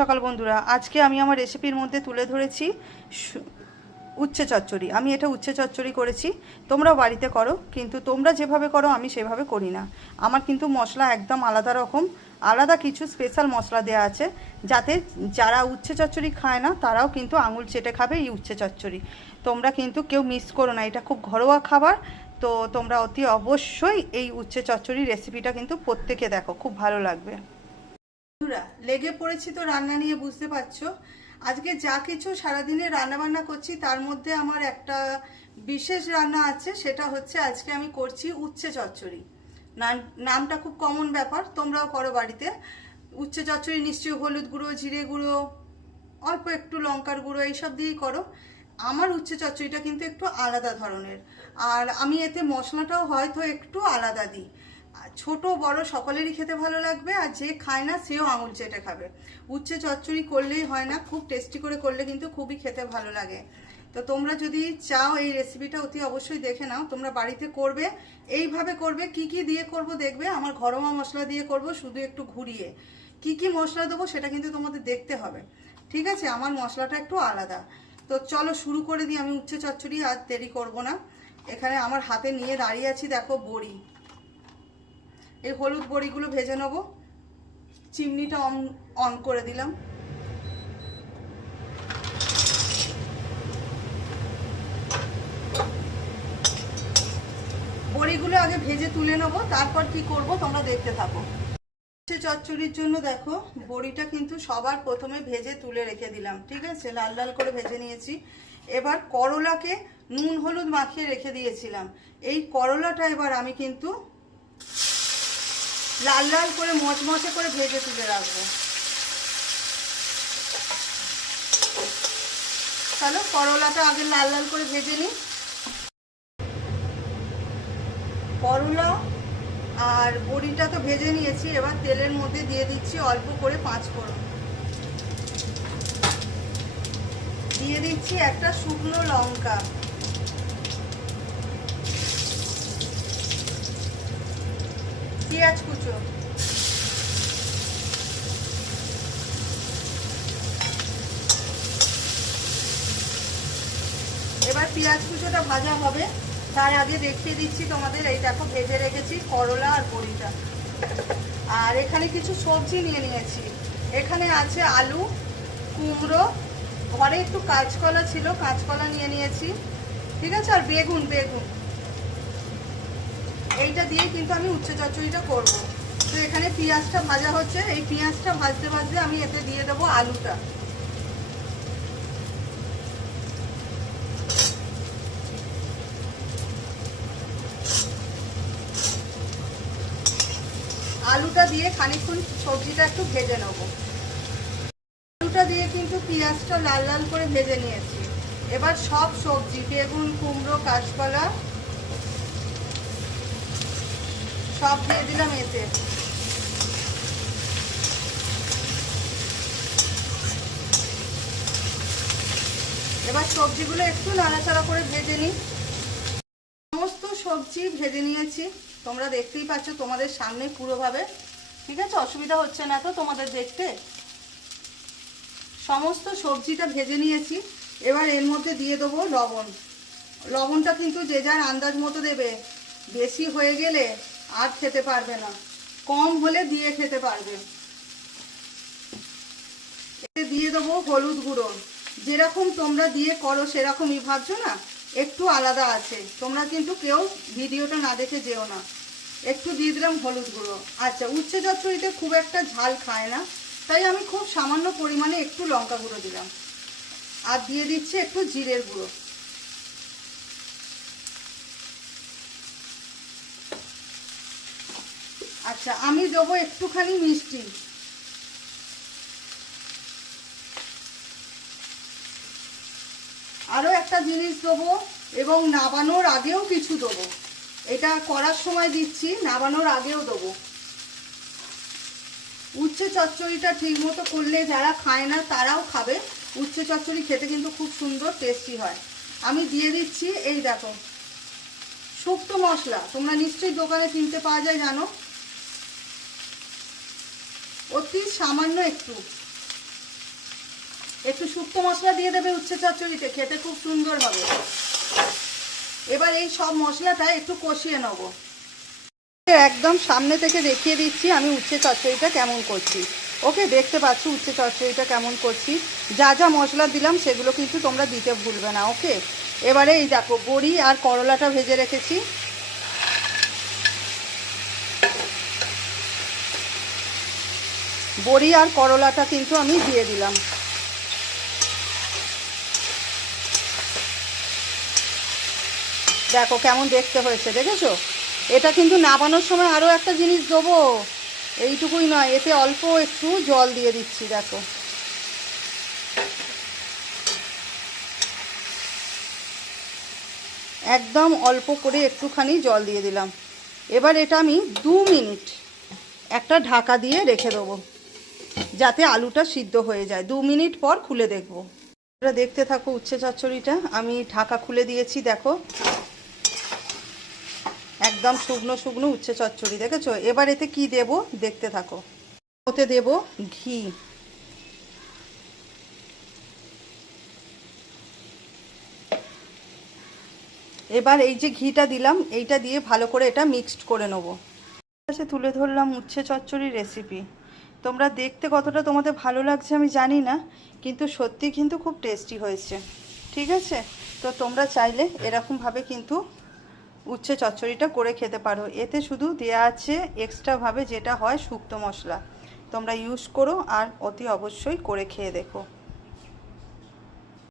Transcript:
সকাল বন্ধুরা, আজকে আমি আমার রেসিপির মধ্যে তুলে ধরেছি উচ্ছে চচ্চড়ি। আমি এটা উচ্ছে চচ্চড়ি করেছি। তোমরাও বাড়িতে করো, কিন্তু তোমরা যেভাবে করো আমি সেভাবে করি না। আমার কিন্তু মশলা একদম আলাদা রকম, আলাদা কিছু স্পেশাল মশলা দেওয়া আছে, যাতে যারা উচ্ছে চচ্চড়ি খায় না তারাও কিন্তু আঙুল চেটে খাবে এই উচ্ছে চচ্চড়ি। তোমরা কিন্তু কেউ মিস করো না, এটা খুব ঘরোয়া খাবার। তো তোমরা অতি অবশ্যই এই উচ্ছে চচ্চড়ি রেসিপিটা কিন্তু প্রত্যেকে দেখো, খুব ভালো লাগবে। বন্ধুরা, লেগে পড়েছি তো রান্না নিয়ে, বুঝতে পারছো। আজকে যা কিছু সারাদিনে রান্না বান্না করছি তার মধ্যে আমার একটা বিশেষ রান্না আছে, সেটা হচ্ছে আজকে আমি করছি উচ্ছে চচ্চড়ি। নামটা খুব কমন ব্যাপার, তোমরাও করো বাড়িতে। উচ্ছে চচ্চড়ি নিশ্চয়ই হলুদ গুঁড়ো, জিরে গুঁড়ো, অল্প একটু লঙ্কার গুঁড়ো এইসব দিয়েই করো। আমার উচ্ছে চচ্চড়িটা কিন্তু একটু আলাদা ধরনের, আর আমি এতে মশলাটাও হয়তো একটু আলাদা দিই। ছোট বড় সকলেরই খেতে ভালো লাগবে, আর যে খায় না সেও আঙুল চেটে খাবে। উচ্ছে চচ্চড়ি করলেই হয় না, খুব টেস্টি করে করলে কিন্তু খুবই খেতে ভালো লাগে। তো তোমরা যদি চাও এই রেসিপিটা অতি অবশ্যই দেখে নাও, তোমরা বাড়িতে করবে, এইভাবে করবে। কি কি দিয়ে করব দেখবে, আমার ঘরোয়া মশলা দিয়ে করব, শুধু একটু ঘুরিয়ে। কি কি মশলা দেবো সেটা কিন্তু তোমাদের দেখতে হবে, ঠিক আছে। আমার মশলাটা একটু আলাদা। তো চলো শুরু করে দিই। আমি উচ্ছে চচ্চড়ি আর দেরি করব না। এখানে আমার হাতে নিয়ে দাঁড়িয়ে আছি, দেখো বড়ি। এই হলুদ বড়িগুলো ভেজে নেব। চিমনিটা অন করে দিলাম। বড়িগুলো আগে ভেজে তুলে নেব, তারপর কি করব তোমরা দেখতে থাকো। উচ্ছে চচ্চড়ির জন্য দেখো, বড়িটা কিন্তু সবার প্রথমে ভেজে তুলে রেখে দিলাম, ঠিক আছে, লাল লাল করে ভেজে নিয়েছি। এবার করলাকে নুন হলুদ মাখিয়ে রেখে দিয়েছিলাম। এই করলাটা এবার আমি কিন্তু লাল লাল করে মচমচে করে ভেজে তুলে রাখবো। চলো করলাটা আগে লাল লাল করে ভেজে নিই। করলা আর বড়িটা তো ভেজে নিয়েছি, এবার তেলের মধ্যে দিয়ে দিচ্ছি অল্প করে 5 ফোড়ন। দিয়ে দিচ্ছি একটা শুকনো লঙ্কা, পেঁয়াজ কুচো, এবার পেঁয়াজ কুচোটা ভাজা হবে, তার আগে দেখিয়ে দিচ্ছি তোমাদের। এই দেখো ভেজে রেখেছি করলা আর বড়িটা। আর এখানে কিছু সবজি নিয়ে নিয়েছি। এখানে আছে আলু, কুমড়ো, ঘরে একটু কাঁচকলা ছিল, কাঁচকলা নিয়ে নিয়েছি, ঠিক আছে, আর বেগুন। এইটা দিয়ে কিন্তু আমি উচ্ছে চচ্চড়িটা করব। তো এখানে পেঁয়াজটা ভাজা হচ্ছে, এই পেঁয়াজটা ভাজতে ভাজতে আমি এতে দিয়ে দেবো আলুটা। আলুটা দিয়ে খানিকক্ষণ সবজিটা একটু ভেজে নেব। আলুটা দিয়ে কিন্তু পেঁয়াজটা লাল লাল করে ভেজে নিয়েছি। এবার সব সবজি, বেগুন, কুমড়ো, কাঁচকলা সব দিয়ে দিলাম এতে। এবার সবজিগুলো একটু নাড়াচাড়া করে ভেজে নিই। সমস্ত সবজি ভেজে নিয়েছি, তোমরা দেখতেই পাচ্ছ তোমাদের সামনে পুরোভাবে, ঠিক আছে, অসুবিধা হচ্ছে না তো তোমাদের দেখতে। সমস্ত সবজিটা ভেজে নিয়েছি। এবার এর মধ্যে দিয়ে দেবো লবণ। লবণটা কিন্তু যে যার আন্দাজ মতো দেবে, বেশি হয়ে গেলে আর খেতে পারবে না, কম হলে দিয়ে খেতে পারবে। এতে দিয়ে দেবো হলুদ গুঁড়ো। যেরকম তোমরা দিয়ে করো সেরকমই, ভাবছো না, একটু আলাদা আছে, তোমরা কিন্তু কেউ ভিডিওটা না দেখে যেও না। একটু দিয়ে দিলাম হলুদ গুঁড়ো। আচ্ছা, উচ্ছে চচ্চড়িতে খুব একটা ঝাল খায় না, তাই আমি খুব সামান্য পরিমাণে একটু লঙ্কা গুঁড়ো দিলাম। আর দিয়ে দিচ্ছি একটু জিরের গুঁড়ো। আচ্ছা, আমি দেবো একটুখানি মিষ্টি। আরও একটা জিনিস দেবো, এবং নাবানোর আগেও কিছু দেবো। এটা করার সময় দিচ্ছি, নাবানোর আগেও দেবো। উচ্ছে চচ্চড়িটা ঠিক মতো করলে যারা খায় না তারাও খাবে। উচ্ছে চচ্চড়ি খেতে কিন্তু খুব সুন্দর টেস্টি হয়। আমি দিয়ে দিচ্ছি, এই দেখো, শুক্তো মশলা। তোমরা নিশ্চয়ই দোকানে কিনতে পাওয়া যায়, জানো, অতি সামান্য একটু। একটু শুক্তো মশলা দিয়ে দেবে উচ্ছে চচ্চড়িতে, খেতে খুব সুন্দর হবে। এবার এই সব মশলাটা একটু কষিয়ে নেব। একদম সামনে থেকে দেখিয়ে দিচ্ছি আমি উচ্ছে চচ্চড়িটা কেমন করছি। ওকে, দেখতে পাচ্ছি উচ্ছে চচ্চড়িটা কেমন করছি। যা যা মশলা দিলাম সেগুলো কিন্তু তোমরা দিতে ভুলবে না। ওকে, এবারে এই দেখো বড়ি আর করলাটা ভেজে রেখেছি। বড়ি আর করলাটা কিন্তু আমি দিয়ে দিলাম। দেখো কেমন দেখতে হয়েছে, দেখেছো? এটা কিন্তু নামানোর সময় আরও একটা জিনিস দেবো, এইটুকুই নয়, এতে অল্প একটু জল দিয়ে দিচ্ছি। দেখো একদম অল্প করে একটুখানি জল দিয়ে দিলাম। এবার এটা আমি 2 মিনিট একটা ঢাকা দিয়ে রেখে দেবো, যাতে আলুটা সিদ্ধ হয়ে যায়। 2 মিনিট পর খুলে দেখব। এটা দেখতে থাকো উচ্ছে চচ্চড়িটা। আমি ঢাকা খুলে দিয়েছি, দেখো একদম শুকনো শুকনো উচ্ছে চচ্চড়ি, দেখেছো? এবার এতে কি দেব দেখতে থাকো। ওতে দেব ঘি। এবার এই যে ঘিটা দিলাম, এইটা দিয়ে ভালো করে এটা মিক্সড করে নেব। কাছে তুলে ধরলাম উচ্ছে চচ্চড়ির রেসিপি। তোমরা দেখতে কতটা তোমাদের ভালো লাগছে আমি জানি না, কিন্তু সত্যি কিন্তু খুব টেস্টি হয়েছে। ঠিক আছে, তো তোমরা চাইলে এরকমভাবে কিন্তু উচ্ছে চচ্চড়িটা করে খেতে পারো। এতে শুধু দেয়া আছে এক্সট্রাভাবে যেটা হয় শুক্তো মশলা, তোমরা ইউজ করো আর অতি অবশ্যই করে খেয়ে দেখো।